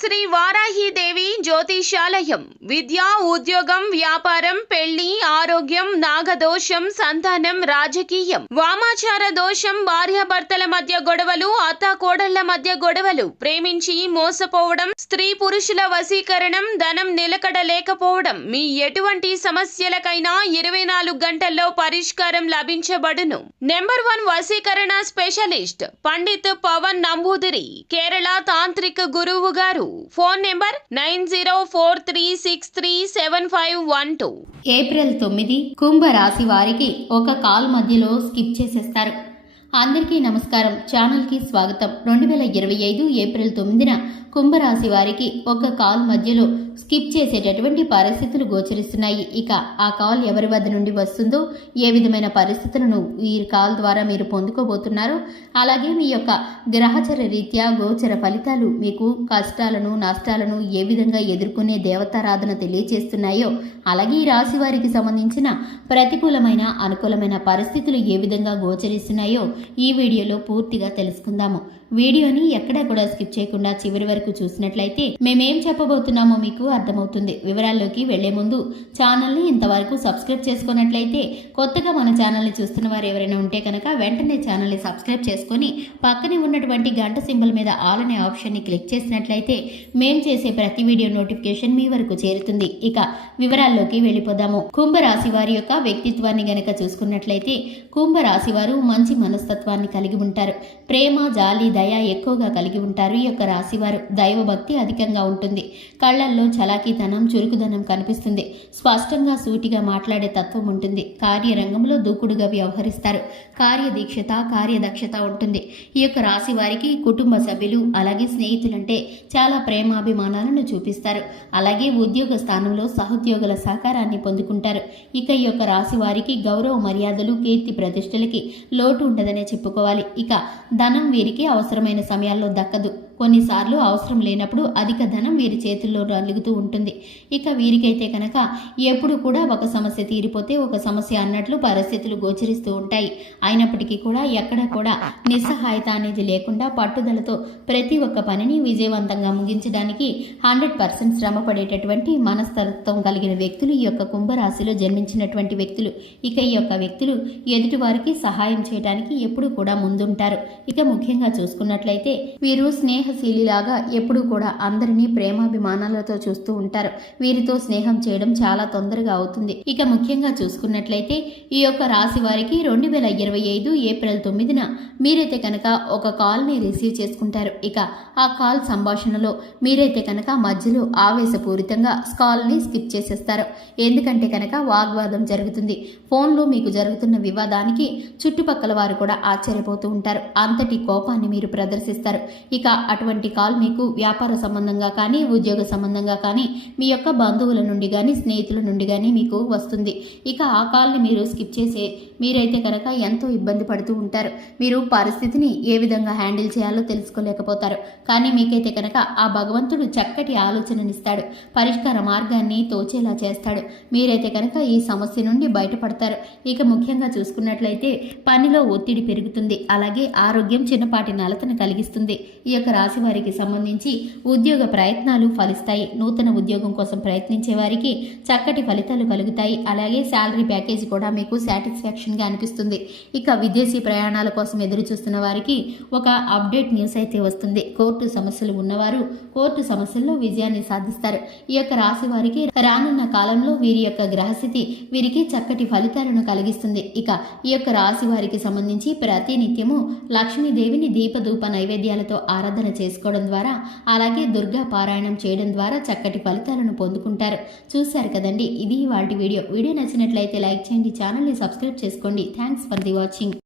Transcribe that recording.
శ్రీ వారాహిదేవి జ్యోతిషాలయం విద్య, ఉద్యోగం, వ్యాపారం, పెళ్లి, ఆరోగ్యం, నాగదోషం, సంతానం, రాజకీయం, వామాచార దోషం, భార్యాభర్తల మధ్య గొడవలు, అత్తాకోడళ్ల మధ్య గొడవలు, ప్రేమించి మోసపోవడం, స్త్రీ పురుషుల వశీకరణం, ధనం నిలకడ లేకపోవడం, మీ ఎటువంటి సమస్యలకైనా 24 గంటల్లో పరిష్కారం లభించబడును. నెంబర్ 1 వశీకరణ స్పెషలిస్ట్ పండిత్ పవన్ నంబూదిరి, కేరళ తాంత్రిక గురువు గారు. Phone number 9043637512. ఏప్రిల్ 9 కుంభ రాశి వారికి ఒక కాల్ మధ్యలో స్కిప్ చేసేస్తారు. అందరికీ నమస్కారం, ఛానల్కి స్వాగతం. 2025 ఏప్రిల్ 9న కుంభరాశి వారికి ఒక కాల్ మధ్యలో స్కిప్ చేసేటటువంటి పరిస్థితులు గోచరిస్తున్నాయి. ఇక ఆ కాల్ ఎవరి వద్ద నుండి వస్తుందో, ఏ విధమైన పరిస్థితులను ఈ కాల్ ద్వారా మీరు పొందుకోబోతున్నారో, అలాగే మీ యొక్క గ్రహచర రీత్యా గోచర ఫలితాలు మీకు కష్టాలను, నష్టాలను ఏ విధంగా ఎదుర్కొనే దేవతారాధన తెలియచేస్తున్నాయో, అలాగే ఈ రాశి వారికి సంబంధించిన ప్రతికూలమైన, అనుకూలమైన పరిస్థితులు ఏ విధంగా గోచరిస్తున్నాయో ఈ వీడియోలో పూర్తిగా తెలుసుకుందాము. వీడియోని ఎక్కడా కూడా స్కిప్ చేయకుండా చివరి వరకు చూసినట్లయితే మేమేం చెప్పబోతున్నామో మీకు అర్థమవుతుంది. వివరాల్లోకి వెళ్లే ముందు ఛానల్ని ఇంతవరకు సబ్స్క్రైబ్ చేసుకున్నట్లయితే, కొత్తగా మన ఛానల్ని చూస్తున్న వారు ఎవరైనా ఉంటే కనుక వెంటనే ఛానల్ని సబ్స్క్రైబ్ చేసుకొని పక్కనే ఉన్నటువంటి గంట సింబల్ మీద ఆల్ అనే ఆప్షన్ని క్లిక్ చేసినట్లయితే మేం చేసే ప్రతి వీడియో నోటిఫికేషన్ మీ వరకు చేరుతుంది. ఇక వివరాల్లోకి వెళ్ళిపోదాము. కుంభరాశి వారి యొక్క వ్యక్తిత్వాన్ని గనక చూసుకున్నట్లయితే, కుంభరాశి వారు మంచి మనస్తత్వాన్ని కలిగి ఉంటారు. ప్రేమ, జాలి, దయ ఎక్కువగా కలిగి ఉంటారు. ఈ యొక్క రాశివారు దైవభక్తి అధికంగా ఉంటుంది. కళ్లల్లో చలాకీతనం, చురుకుదనం కనిపిస్తుంది. స్పష్టంగా, సూటిగా మాట్లాడే తత్వం ఉంటుంది. కార్యరంగంలో దూకుడుగా వ్యవహరిస్తారు. కార్యదీక్షత, కార్యదక్షత ఉంటుంది. ఈ యొక్క రాశి వారికి కుటుంబ సభ్యులు, అలాగే స్నేహితులంటే చాలా ప్రేమాభిమానాలను చూపిస్తారు. అలాగే ఉద్యోగ స్థానంలో సహోద్యోగుల సహకారాన్ని పొందుకుంటారు. ఇక ఈ యొక్క రాశి వారికి గౌరవ మర్యాదలు, కీర్తి ప్రతిష్టలకి లోటు ఉండదనే చెప్పుకోవాలి. ఇక ధనం వీరికి అవసరమైన సమయాల్లో దక్కదు. కొన్నిసార్లు అవసరం లేనప్పుడు అధిక ధనం వీరి చేతుల్లో నలుగుతూ ఉంటుంది. ఇక వీరికైతే కనుక ఎప్పుడు కూడా ఒక సమస్య తీరిపోతే ఒక సమస్య అన్నట్లు పరిస్థితులు గోచరిస్తూ ఉంటాయి. అయినప్పటికీ కూడా ఎక్కడ కూడా నిస్సహాయత అనేది లేకుండా పట్టుదలతో ప్రతి ఒక్క పనిని విజయవంతంగా ముగించడానికి 100% శ్రమ పడేటటువంటి మనస్తత్వం కలిగిన వ్యక్తులు ఈ యొక్క కుంభరాశిలో జన్మించినటువంటి వ్యక్తులు. ఇక ఈ యొక్క వ్యక్తులు ఎదుటి వారికి సహాయం చేయడానికి ఎప్పుడు కూడా ముందుంటారు. ఇక ముఖ్యంగా చూసుకున్నట్లయితే వీరు స్నేహశీలిలాగా ఎప్పుడూ కూడా అందరినీ ప్రేమాభిమానాలతో చూస్తూ ఉంటారు. వీరితో స్నేహం చేయడం చాలా తొందరగా అవుతుంది. ఇక ముఖ్యంగా చూసుకున్నట్లయితే ఈ యొక్క రాశి వారికి 2025 ఏప్రిల్ 9న మీరైతే కనుక ఒక కాల్ని రిసీవ్ చేసుకుంటారు. ఇక ఆ కాల్ సంభాషణలో మీరైతే కనుక మధ్యలో ఆవేశపూరితంగా కాల్ని స్కిప్ చేసేస్తారు. ఎందుకంటే కనుక వాగ్వాదం జరుగుతుంది. ఫోన్లో మీకు జరుగుతున్న వివాదానికి చుట్టుపక్కల వారు కూడా ఆశ్చర్యపోతూ ఉంటారు. అంతటి కోపాన్ని మీరు ప్రదర్శిస్తారు. ఇక అటువంటి కాల్ మీకు వ్యాపార సంబంధంగా కానీ, ఉద్యోగ సంబంధంగా కానీ, మీ యొక్క బంధువుల నుండి కానీ, స్నేహితుల నుండి కానీ మీకు వస్తుంది. ఇక ఆ కాల్ని మీరు స్కిప్ చేసే మీరైతే కనుక ఎంతో ఇబ్బంది పడుతూ ఉంటారు. మీరు పరిస్థితిని ఏ విధంగా హ్యాండిల్ చేయాలో తెలుసుకోలేకపోతారు. కానీ మీకైతే కనుక ఆ భగవంతుడు చక్కటి ఆలోచననిస్తాడు. పరిష్కార మార్గాన్ని తోచేలా చేస్తాడు. మీరైతే కనుక ఈ సమస్య నుండి బయటపడతారు. ఇక ముఖ్యంగా చూసుకున్నట్లయితే పనిలో ఒత్తిడి పెరుగుతుంది. అలాగే ఆరోగ్యం చిన్నపాటి నలతను కలిగిస్తుంది. ఈ యొక్క రాశి వారికి సంబంధించి ఉద్యోగ ప్రయత్నాలు ఫలిస్తాయి. నూతన ఉద్యోగం కోసం ప్రయత్నించే వారికి చక్కటి ఫలితాలు కలుగుతాయి. అలాగే శాలరీ ప్యాకేజ్ కూడా మీకు సాటిస్ఫాక్షన్గా అనిపిస్తుంది. ఇక విదేశీ ప్రయాణాల కోసం ఎదురు చూస్తున్న వారికి ఒక అప్డేట్ న్యూస్ అయితే వస్తుంది. కోర్టు సమస్యలు ఉన్నవారు కోర్టు సమస్యల్లో విజయాన్ని సాధిస్తారు. ఈ యొక్క రాశి వారికి రానున్న కాలంలో వీరి యొక్క గ్రహస్థితి వీరికి చక్కటి ఫలితాలను కలిగిస్తుంది. ఇక ఈ యొక్క రాశి వారికి సంబంధించి ప్రతి నిత్యము లక్ష్మీదేవిని దీపధూప నైవేద్యాలతో ఆరాధన చేసుకోవడం ద్వారా, అలాగే దుర్గా పారాయణం చేయడం ద్వారా చక్కటి ఫలితాలను పొందుకుంటారు. చూశారు కదండి, ఇది వాటి వీడియో నచ్చినట్లయితే లైక్ చేయండి, ఛానల్ని సబ్స్క్రైబ్ చేసుకోండి. Thanks for the watching.